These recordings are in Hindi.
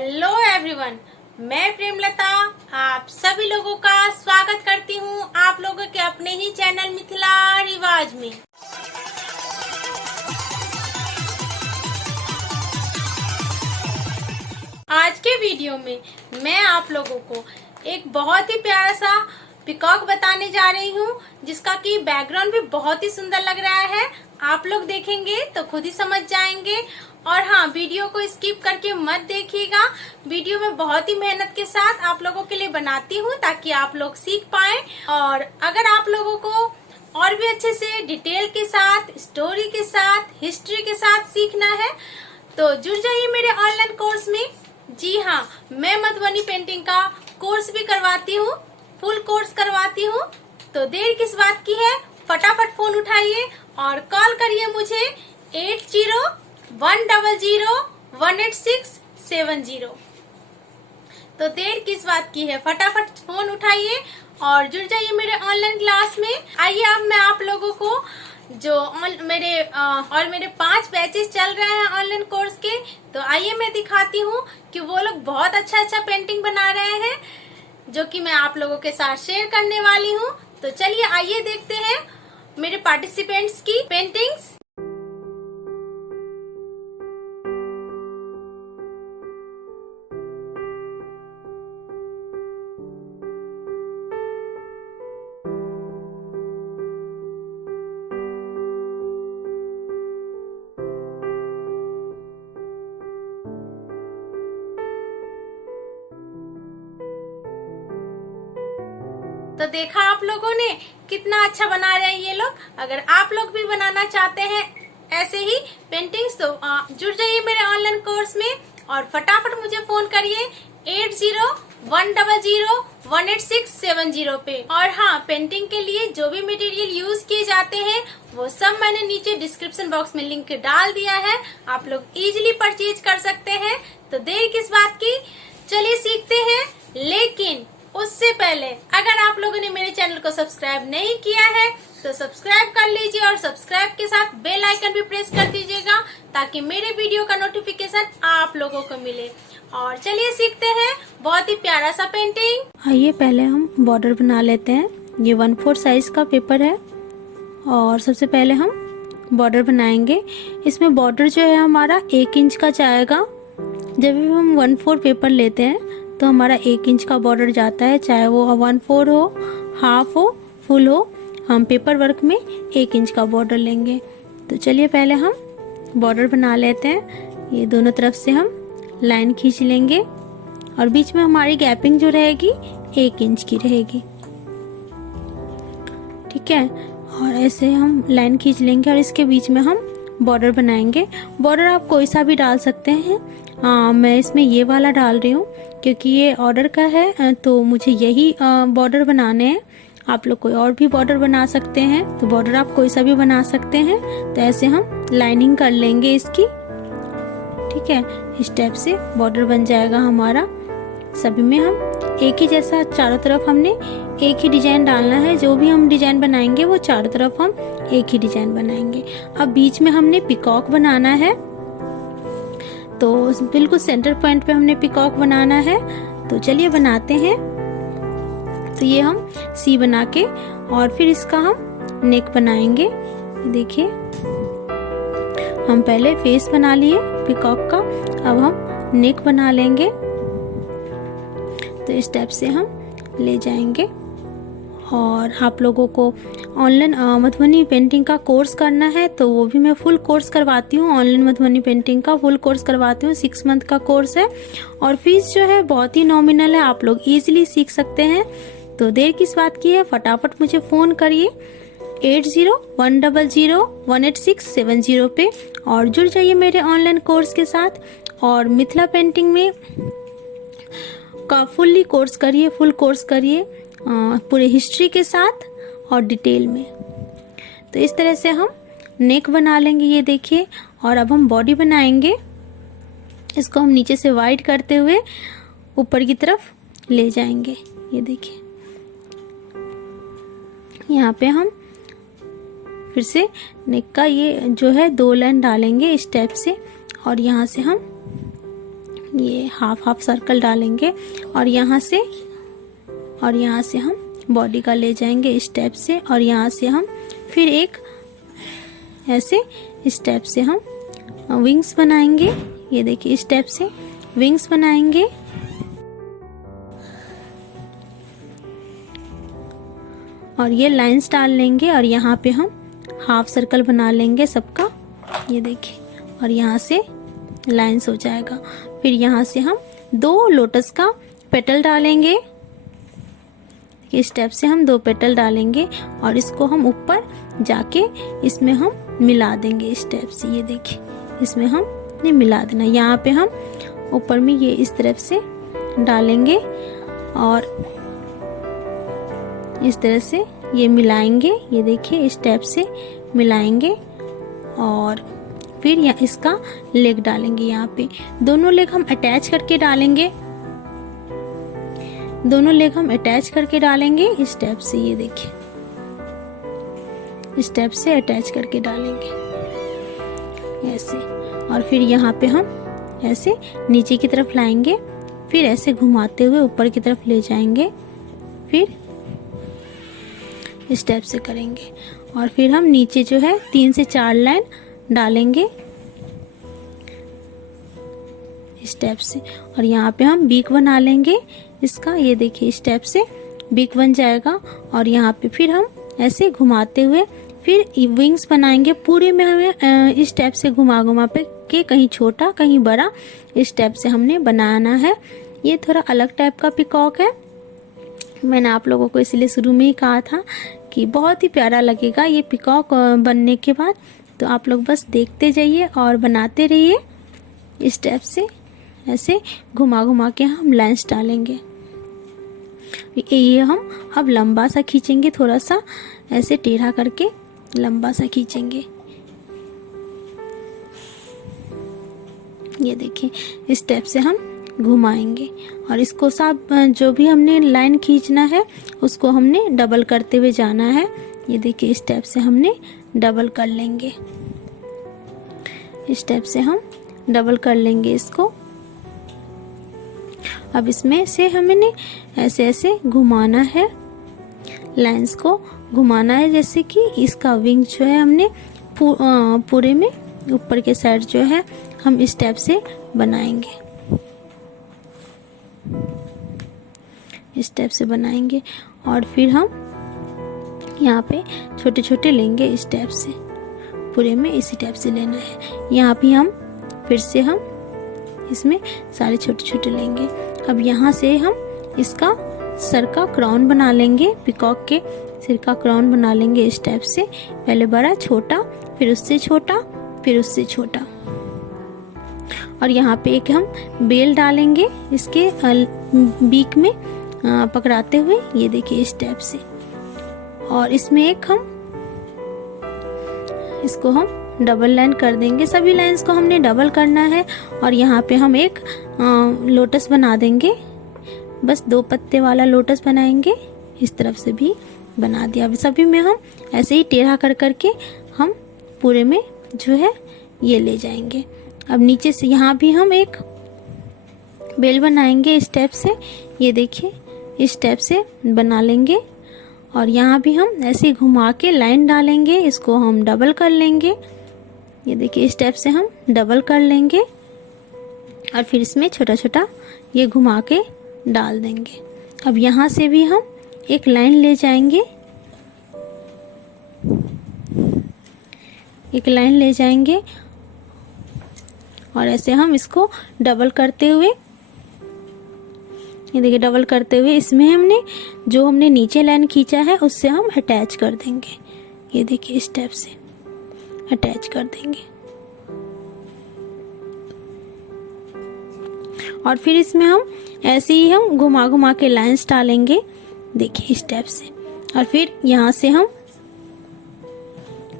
हेलो एवरीवन, मैं प्रेमलता आप सभी लोगों का स्वागत करती हूँ आप लोगों के अपने ही चैनल मिथिला रिवाज में। आज के वीडियो में मैं आप लोगों को एक बहुत ही प्यारा सा पिकॉक बताने जा रही हूँ, जिसका कि बैकग्राउंड भी बहुत ही सुंदर लग रहा है। आप लोग देखेंगे तो खुद ही समझ जाएंगे। और हाँ, वीडियो को स्किप करके मत देखिएगा। वीडियो में बहुत ही मेहनत के साथ आप लोगों के लिए बनाती हूँ ताकि आप लोग सीख पाएं। और अगर आप लोगों को और भी अच्छे से डिटेल के साथ, स्टोरी के साथ, हिस्ट्री के साथ सीखना है तो जुड़ जाइए मेरे ऑनलाइन कोर्स में। जी हाँ, मैं मधुबनी पेंटिंग का कोर्स भी करवाती हूँ, फुल कोर्स करवाती हूँ। तो देर किस बात की है, फटाफट फोन उठाइए और कॉल करिए मुझे 8010018670। तो देर किस बात की है, फटाफट फोन उठाइए और जुड़ जाइए मेरे ऑनलाइन क्लास में। आइए अब मैं आप लोगों को जो मेरे 5 बैचेस चल रहे हैं ऑनलाइन कोर्स के, तो आइए मैं दिखाती हूँ कि वो लोग बहुत अच्छा पेंटिंग बना रहे हैं, जो कि मैं आप लोगों के साथ शेयर करने वाली हूँ। तो चलिए आइए देखते हैं मेरे पार्टिसिपेंट्स की पेंटिंग्स। तो देखा आप लोगों ने कितना अच्छा बना रहे हैं ये लोग। अगर आप लोग भी बनाना चाहते हैं ऐसे ही पेंटिंग्स तो जुड़ जाइए मेरे ऑनलाइन कोर्स में और फटाफट मुझे फोन करिए 8010018670 पे। और हाँ, पेंटिंग के लिए जो भी मटेरियल यूज किए जाते हैं वो सब मैंने नीचे डिस्क्रिप्शन बॉक्स में लिंक डाल दिया है, आप लोग इजीली परचेज कर सकते हैं। तो देर किस बात की, चलिए सीखते हैं। लेकिन उससे पहले अगर आप लोगों ने मेरे चैनल को सब्सक्राइब नहीं किया है तो सब्सक्राइब कर लीजिए और सब्सक्राइब के साथ बेल आइकन भी प्रेस कर दीजिएगा ताकि मेरे वीडियो का नोटिफिकेशन आप लोगों को मिले। और चलिए सीखते हैं बहुत ही प्यारा सा पेंटिंग। आइए पहले हम बॉर्डर बना लेते हैं। ये 1/4 साइज का पेपर है और सबसे पहले हम बॉर्डर बनाएंगे। इसमें बॉर्डर जो है हमारा 1 इंच का जाएगा। जब भी हम 1/4 पेपर लेते हैं तो हमारा 1 इंच का बॉर्डर जाता है, चाहे वो 1/4 हो, हाफ हो, फुल हो। हम पेपर वर्क में 1 इंच का बॉर्डर लेंगे। तो चलिए पहले हम बॉर्डर बना लेते हैं। ये दोनों तरफ से हम लाइन खींच लेंगे और बीच में हमारी गैपिंग जो रहेगी 1 इंच की रहेगी, ठीक है। और ऐसे हम लाइन खींच लेंगे और इसके बीच में हम बॉर्डर बनाएंगे। बॉर्डर आप कोई सा भी डाल सकते हैं। मैं इसमें ये वाला डाल रही हूँ क्योंकि ये ऑर्डर का है, तो मुझे यही बॉर्डर बनाने हैं। आप लोग कोई और भी बॉर्डर बना सकते हैं, तो बॉर्डर आप कोई सा भी बना सकते हैं। तो ऐसे हम लाइनिंग कर लेंगे इसकी, ठीक है। इस टाइप से बॉर्डर बन जाएगा हमारा। सभी में हम एक ही जैसा, चारों तरफ हमने एक ही डिजाइन डालना है। जो भी हम डिजाइन बनाएंगे वो चारों तरफ हम एक ही डिजाइन बनाएंगे। अब बीच में हमने पिकॉक बनाना है, तो बिल्कुल सेंटर पॉइंट पे हमने पिकॉक बनाना है। तो चलिए बनाते हैं। तो ये हम सी बना के और फिर इसका हम नेक बनाएंगे। देखिए, हम पहले फेस बना लिए पिकॉक का, अब हम नेक बना लेंगे। तो इस टाइप से हम ले जाएंगे। और आप लोगों को ऑनलाइन मधुबनी पेंटिंग का कोर्स करना है तो वो भी मैं फुल कोर्स करवाती हूँ। ऑनलाइन मधुबनी पेंटिंग का फुल कोर्स करवाती हूँ, 6 मंथ का कोर्स है और फीस जो है बहुत ही नॉमिनल है, आप लोग इजीली सीख सकते हैं। तो देर किस बात की है, फटाफट मुझे फ़ोन करिए 8010018670 पे और जुड़ जाइए मेरे ऑनलाइन कोर्स के साथ। और मिथिला पेंटिंग में का फुल्ली कोर्स करिए, फुल कोर्स करिए पूरे हिस्ट्री के साथ और डिटेल में। तो इस तरह से हम नेक बना लेंगे, ये देखिए। और अब हम बॉडी बनाएंगे। इसको हम नीचे से वाइड करते हुए ऊपर की तरफ ले जाएंगे। ये देखिए, यहाँ पे हम फिर से नेक का ये जो है 2 लाइन डालेंगे इस टाइप से और यहाँ से हम ये हाफ हाफ सर्कल डालेंगे और यहाँ से हम बॉडी का ले जाएंगे स्टेप से, और यहाँ से हम फिर एक ऐसे स्टेप से हम विंग्स बनाएंगे। ये देखिए स्टेप से विंग्स बनाएंगे और ये लाइंस डाल लेंगे और यहाँ पे हम हाफ सर्कल बना लेंगे सबका। ये देखिए, और यहाँ से लाइंस हो जाएगा। फिर यहाँ से हम 2 लोटस का पेटल डालेंगे। इस स्टेप से हम 2 पेटल डालेंगे और इसको हम ऊपर जाके इसमें हम मिला देंगे स्टेप से। ये देखिए, इसमें हम नहीं मिला देना, यहाँ पे हम ऊपर में ये इस तरफ से डालेंगे और इस तरह से ये मिलाएंगे। ये देखिए स्टेप से मिलाएंगे और फिर इसका लेग डालेंगे। यहाँ पे दोनों लेग हम अटैच करके डालेंगे, दोनों लेग हम अटैच करके डालेंगे इस स्टेप से। ये देखिए इस स्टेप से अटैच करके डालेंगे ऐसे, और फिर यहाँ पे हम ऐसे नीचे की तरफ लाएंगे, फिर ऐसे घुमाते हुए ऊपर की तरफ ले जाएंगे, फिर इस स्टेप से करेंगे और फिर हम नीचे जो है 3 से 4 लाइन डालेंगे स्टेप से, और यहाँ पे हम बीक बना लेंगे इसका। ये देखिए स्टेप से बीक बन जाएगा और यहाँ पे फिर हम ऐसे घुमाते हुए फिर विंग्स बनाएंगे। पूरे में हमें इस स्टेप से घुमा घुमा पे के कहीं छोटा कहीं बड़ा इस स्टेप से हमने बनाना है। ये थोड़ा अलग टाइप का पिकॉक है, मैंने आप लोगों को इसलिए शुरू में ही कहा था कि बहुत ही प्यारा लगेगा ये पिकॉक बनने के बाद। तो आप लोग बस देखते जाइए और बनाते रहिए। इस स्टेप से ऐसे घुमा घुमा के हम लाइंस डालेंगे। ये हम अब लंबा सा खींचेंगे, थोड़ा सा ऐसे टेढ़ा करके लंबा सा खींचेंगे। ये देखिए इस स्टेप से हम घुमाएंगे और इसको सब जो भी हमने लाइन खींचना है उसको हमने डबल करते हुए जाना है। ये देखिए इस स्टेप से हमने डबल कर लेंगे, इस स्टेप से हम डबल कर लेंगे इसको। अब इसमें से हमें ऐसे ऐसे घुमाना है, लाइंस को घुमाना है, जैसे कि इसका विंग जो है हमने पूरे में ऊपर के साइड जो है हम इस स्टेप से बनाएंगे, इस स्टेप से बनाएंगे और फिर हम यहाँ पे छोटे छोटे लेंगे इस स्टेप से, पूरे में इसी टाइप से लेना है। यहाँ भी हम फिर से हम इसमें सारे छोटे छोटे लेंगे। अब यहाँ से हम इसका सर का क्राउन बना लेंगे, पिकॉक के सिर का क्राउन बना लेंगे इस टाइप से। पहले बड़ा, छोटा, फिर उससे छोटा, फिर उससे छोटा, और यहाँ पे एक हम बेल डालेंगे इसके बीक में पकड़ाते हुए। ये देखिए इस टाइप से, और इसमें एक हम इसको हम डबल लाइन कर देंगे। सभी लाइंस को हमने डबल करना है और यहाँ पे हम एक लोटस बना देंगे, बस 2 पत्ते वाला लोटस बनाएंगे। इस तरफ से भी बना दिया। अब सभी में हम ऐसे ही टेढ़ा कर करके हम पूरे में जो है ये ले जाएंगे। अब नीचे से यहाँ भी हम एक बेल बनाएंगे इस टाइप से। ये देखिए इस टाइप से बना लेंगे और यहाँ भी हम ऐसे घुमा के लाइन डालेंगे, इसको हम डबल कर लेंगे। ये देखिए इस टाइप से हम डबल कर लेंगे और फिर इसमें छोटा छोटा ये घुमा के डाल देंगे। अब यहाँ से भी हम एक लाइन ले जाएंगे, एक लाइन ले जाएंगे और ऐसे हम इसको डबल करते हुए, ये देखिए डबल करते हुए इसमें हमने नीचे लाइन खींचा है उससे हम अटैच कर देंगे। ये देखिए इस टाइप से अटैच कर देंगे और फिर इसमें हम ऐसे ही हम घुमा घुमा के लाइंस डालेंगे। देखिए इस टाइप से, और फिर यहाँ से हम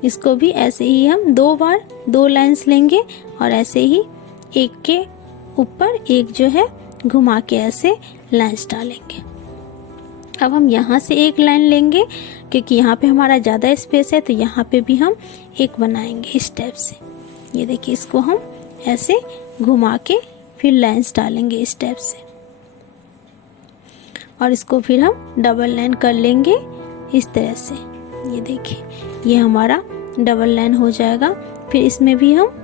इसको भी ऐसे ही हम 2 बार 2 लाइंस लेंगे और ऐसे ही एक के ऊपर एक जो है घुमा के ऐसे लाइंस डालेंगे। अब हम यहाँ से एक लाइन लेंगे क्योंकि यहाँ पे हमारा ज़्यादा स्पेस है, तो यहाँ पे भी हम एक बनाएंगे इस टाइप से। ये देखिए इसको हम ऐसे घुमा के फिर लाइंस डालेंगे इस टाइप से, और इसको फिर हम डबल लाइन कर लेंगे इस तरह से। ये देखिए ये हमारा डबल लाइन हो जाएगा। फिर इसमें भी हम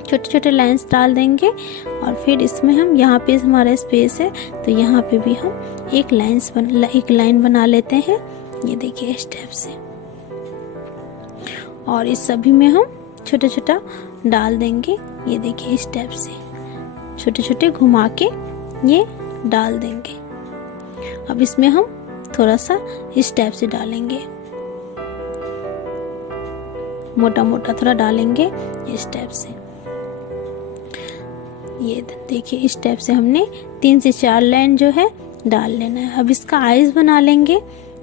छोटे छोटे लाइंस डाल देंगे, और फिर इसमें हम यहाँ पे हमारा स्पेस है तो यहाँ पे भी हम एक लाइन बना लेते हैं। ये देखिए इस टाइप से, और इस सभी में हम छोटा छोटा डाल देंगे। ये देखिए इस टाइप से छोटे छोटे घुमा के ये डाल देंगे। अब इसमें हम थोड़ा सा इस टाइप से डालेंगे, मोटा मोटा थोड़ा डालेंगे इस टाइप से। ये देखिए इस टाइप से हमने 3 से 4 लाइन जो है डाल लेना है। अब इसका आइज बना लेंगे।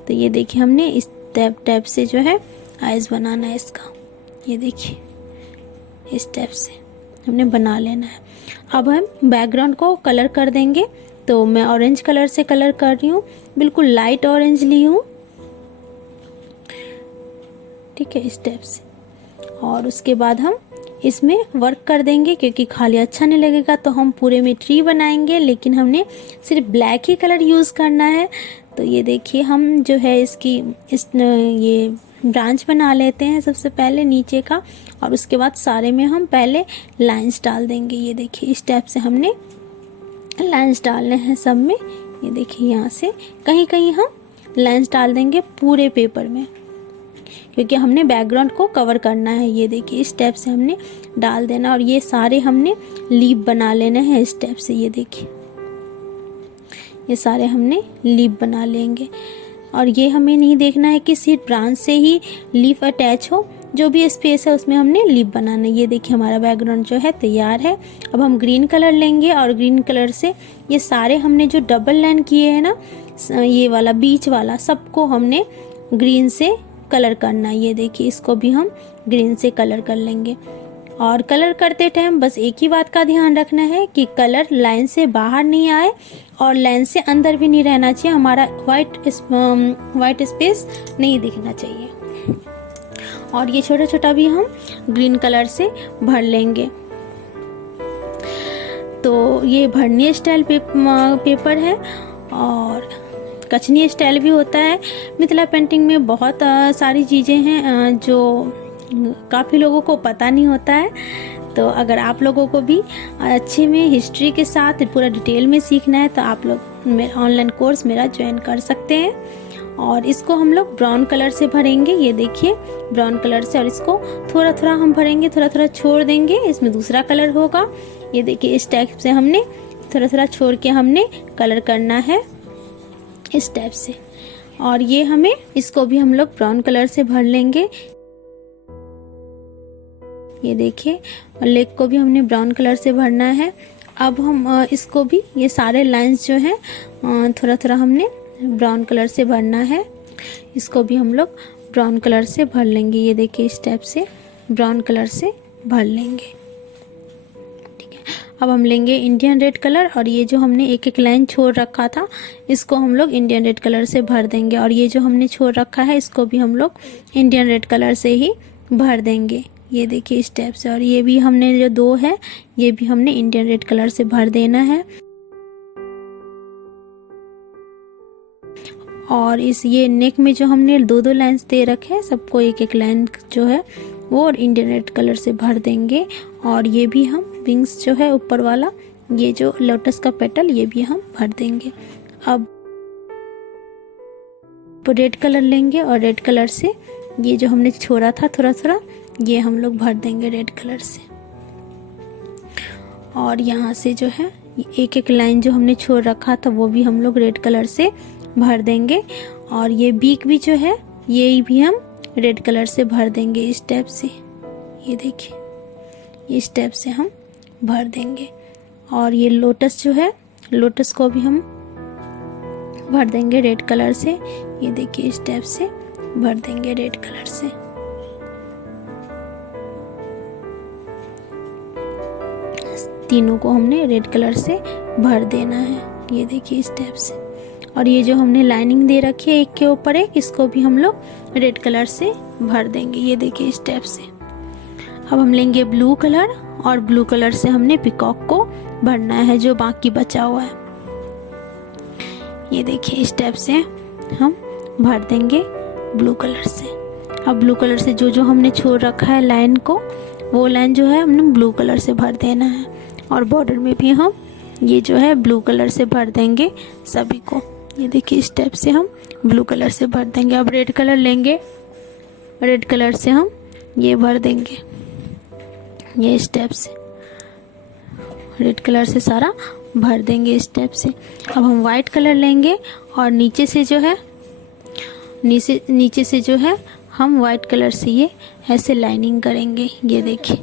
तो ये देखिए हमने इस टाइप से जो है आइज बनाना है इसका। ये देखिए इस टाइप से हमने बना लेना है। अब हम बैकग्राउंड को कलर कर देंगे। तो मैं ऑरेंज कलर से कलर कर रही हूँ, बिल्कुल लाइट ऑरेंज ली हूँ, ठीक है इस टाइप से। और उसके बाद हम इसमें वर्क कर देंगे, क्योंकि खाली अच्छा नहीं लगेगा तो हम पूरे में ट्री बनाएंगे, लेकिन हमने सिर्फ ब्लैक ही कलर यूज़ करना है। तो ये देखिए हम जो है ये ब्रांच बना लेते हैं सबसे पहले नीचे का, और उसके बाद सारे में हम पहले लाइंस डाल देंगे। ये देखिए इस टाइप से हमने लाइंस डालने हैं सब में। ये देखिए यहाँ से कहीं कहीं हम लाइंस डाल देंगे पूरे पेपर में, क्योंकि हमने बैकग्राउंड को कवर करना है। ये देखिए इस टाइप से हमने डाल देना, और ये सारे हमने लीफ बना लेने हैं इस टाइप से। ये देखिए ये सारे हमने लीफ बना लेंगे, और ये हमें नहीं देखना है कि सिर्फ ब्रांच से ही लीफ अटैच हो, जो भी स्पेस है उसमें हमने लीफ बनाना है। ये देखिए हमारा बैकग्राउंड जो है तैयार है। अब हम ग्रीन कलर लेंगे, और ग्रीन कलर से ये सारे हमने जो डबल लाइन किए हैं ना, ये वाला बीच वाला सबको हमने ग्रीन से कलर करना है। ये देखिए इसको भी हम ग्रीन से कलर कर लेंगे। और कलर करते टाइम बस एक ही बात का ध्यान रखना है कि कलर लाइन से बाहर नहीं आए और लाइन से अंदर भी नहीं रहना चाहिए। हमारा वाइट स्पेस नहीं दिखना चाहिए। और ये छोटा छोटा भी हम ग्रीन कलर से भर लेंगे। तो ये भरनी स्टाइल पेपर है, और कचनी स्टाइल भी होता है। मिथिला पेंटिंग में बहुत सारी चीज़ें हैं जो काफ़ी लोगों को पता नहीं होता है। तो अगर आप लोगों को भी अच्छे में हिस्ट्री के साथ पूरा डिटेल में सीखना है तो आप लोग मेरा ऑनलाइन कोर्स मेरा ज्वाइन कर सकते हैं। और इसको हम लोग ब्राउन कलर से भरेंगे। ये देखिए ब्राउन कलर से, और इसको थोड़ा थोड़ा हम भरेंगे, थोड़ा थोड़ा छोड़ देंगे, इसमें दूसरा कलर होगा। ये देखिए इस टाइप से हमने थोड़ा थोड़ा छोड़ के हमने कलर करना है इस टाइप से। और ये हमें इसको भी हम लोग ब्राउन कलर से भर लेंगे। ये देखिए लेग को भी हमने ब्राउन कलर से भरना है। अब हम इसको भी, ये सारे लाइंस जो हैं थोड़ा थोड़ा हमने ब्राउन कलर से भरना है। इसको भी हम लोग ब्राउन कलर से भर लेंगे। ये देखिए इस टाइप से ब्राउन कलर से भर लेंगे, ठीक है। अब हम लेंगे इंडियन रेड कलर, और ये जो हमने एक एक लाइन छोड़ रखा था इसको हम लोग इंडियन रेड कलर से भर देंगे। और ये जो हमने छोड़ रखा है इसको भी हम लोग इंडियन रेड कलर से ही भर देंगे। ये देखिए इस टाइप से। और ये भी हमने जो 2 है ये भी हमने इंडियन रेड कलर से भर देना है। और इस ये नेक में जो हमने 2-2 लाइंस दे रखे हैं, सबको एक एक लाइन जो है वो इंडियन रेड कलर से भर देंगे। और ये भी हम विंग्स जो है ऊपर वाला, ये जो लोटस का पेटल, ये भी हम भर देंगे। अब रेड कलर लेंगे, और रेड कलर से ये जो हमने छोड़ा था थोड़ा थोड़ा, ये हम लोग भर देंगे रेड कलर से। और यहाँ से जो है एक एक लाइन जो हमने छोड़ रखा था वो भी हम लोग रेड कलर से भर देंगे। और ये बीक भी जो है ये भी हम रेड कलर से भर देंगे इस टाइप से। ये देखिए इस टाइप से हम भर देंगे। और ये लोटस जो है, लोटस को भी हम भर देंगे रेड कलर से। ये देखिए इस टाइप से भर देंगे रेड कलर से। तीनों को हमने रेड कलर से भर देना है। ये देखिए इस टाइप से। और ये जो हमने लाइनिंग दे रखी है एक के ऊपर एक, इसको भी हम लोग रेड कलर से भर देंगे। ये देखिए इस टाइप से। अब हम लेंगे ब्लू कलर और ब्लू कलर से हमने पिकॉक को भरना है जो बाकी बचा हुआ है। ये देखिए इस टाइप से हम भर देंगे ब्लू कलर से। अब ब्लू कलर से जो जो हमने छोड़ रखा है लाइन को, वो लाइन जो है हमने ब्लू कलर से भर देना है। और बॉर्डर में भी हम ये जो है ब्लू कलर से भर देंगे सभी को। ये देखिए इस टाइप से हम ब्लू कलर से भर देंगे। अब रेड कलर लेंगे, रेड कलर से हम ये भर देंगे, ये इस टाइप से रेड कलर से सारा भर देंगे इस टाइप से। अब हम वाइट कलर लेंगे और नीचे से जो है हम वाइट कलर से ये ऐसे लाइनिंग करेंगे। ये देखिए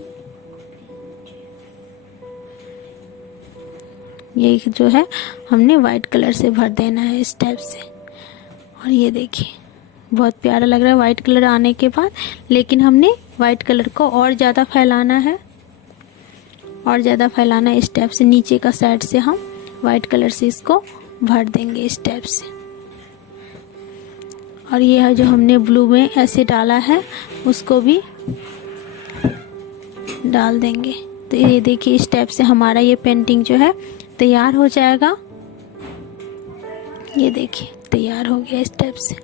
ये जो है हमने वाइट कलर से भर देना है इस टाइप से। और ये देखिए बहुत प्यारा लग रहा है वाइट कलर आने के बाद, लेकिन हमने वाइट कलर को और ज़्यादा फैलाना है, और ज़्यादा फैलाना है इस टाइप से। नीचे का साइड से हम वाइट कलर से इसको भर देंगे इस टाइप से। और ये है जो हमने ब्लू में ऐसे डाला है उसको भी डाल देंगे। तो ये देखिए इस टाइप से हमारा ये पेंटिंग जो है तैयार हो जाएगा। ये देखिए तैयार हो गया इस टाइप से।